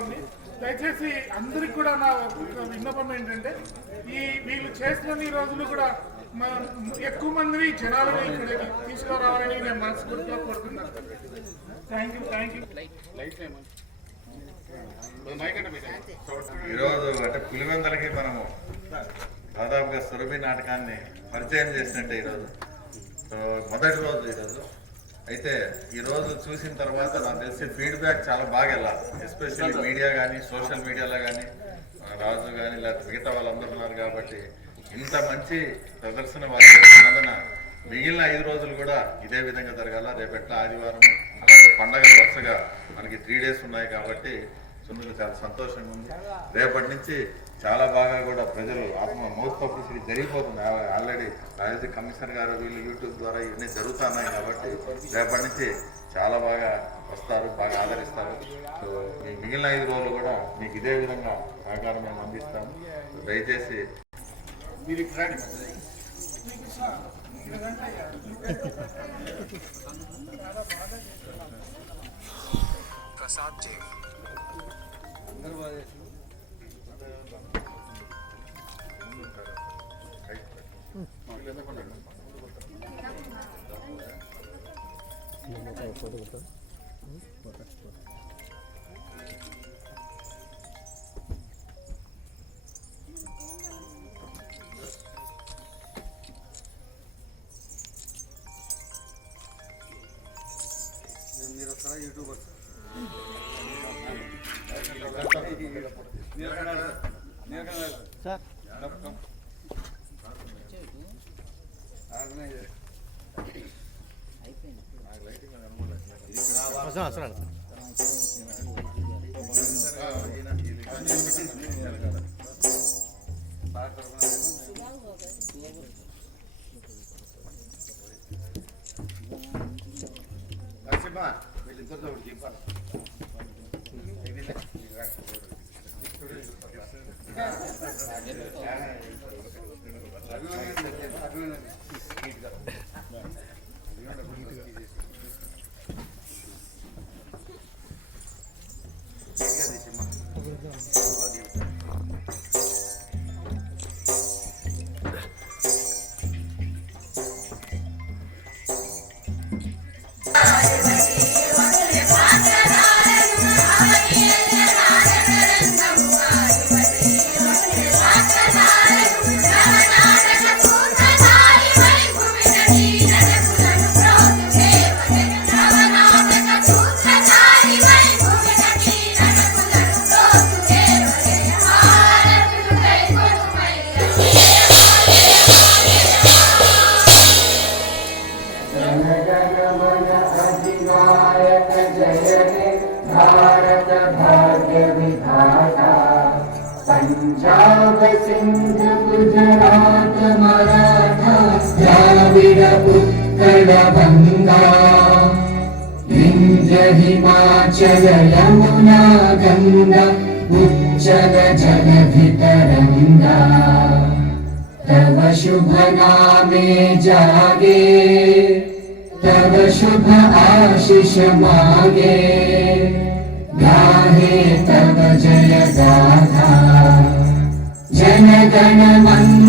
ఉంది. దయచేసి అందరికి కూడా నా విన్నపం ఏంటంటే వీళ్ళు చేసిన ఈ రోజులు కూడా ఎక్కువ మంది జనాలను ఇక్కడికి తీసుకురావాలని నేను మనస్ఫూర్తిగా కోరుతున్నాను. Thank you. ఈరోజు అంటే పులివెందలకి మనము దాదాపుగా సురభి నాటకాన్ని పరిచయం చేసినట్టే ఈరోజు. సో మొదటి రోజు ఈరోజు అయితే ఈరోజు చూసిన తర్వాత నాకు తెలిసి ఫీడ్బ్యాక్ చాలా బాగా వెళ్ళాలి. ఎస్పెషల్లీ మీడియా కానీ సోషల్ మీడియాలో కానీ రాజు కానీ లేకపోతే మిగతా వాళ్ళందరూ ఉన్నారు కాబట్టి ఇంత మంచి ప్రదర్శన వాళ్ళు చేస్తున్నందున మిగిలిన 5 రోజులు కూడా ఇదే విధంగా జరగాల. రేపెట్లా ఆదివారం అలాగే పండగలు వరుసగా మనకి 3 days ఉన్నాయి కాబట్టి సుందరగా చాలా సంతోషంగా ఉంది. రేపటి నుంచి చాలా బాగా కూడా ప్రజలు మౌత్ పబ్లిసిటీ జరిగిపోతుంది. ఆల్రెడీ రాజకీయ కమిషనర్ గారు వీళ్ళు యూట్యూబ్ ద్వారా ఇవన్నీ జరుగుతున్నాయి కాబట్టి రేపటి నుంచి చాలా బాగా వస్తారు, బాగా ఆదరిస్తారు. సో మీ మిగిలిన 5 రోజులు కూడా మీకు ఇదే విధంగా సహకారం మేము అందిస్తాము. దయచేసి మీరు ప్రసాద్ జీ మీరు ఒకసారి యూట్యూబర్ వీళ్ళిద్దరితో ఒకటి చెప్పాలి. पंजाब सिंध गुजरात मराठा द्राविड उत्कल गंगा विंध्य हिमाचल यमुना गंगा उच्चल जलधि तरंगा तव शुभ नामे जागे तव शुभ आशीष मागे गाहे तव जय गाथा जन गण मंगल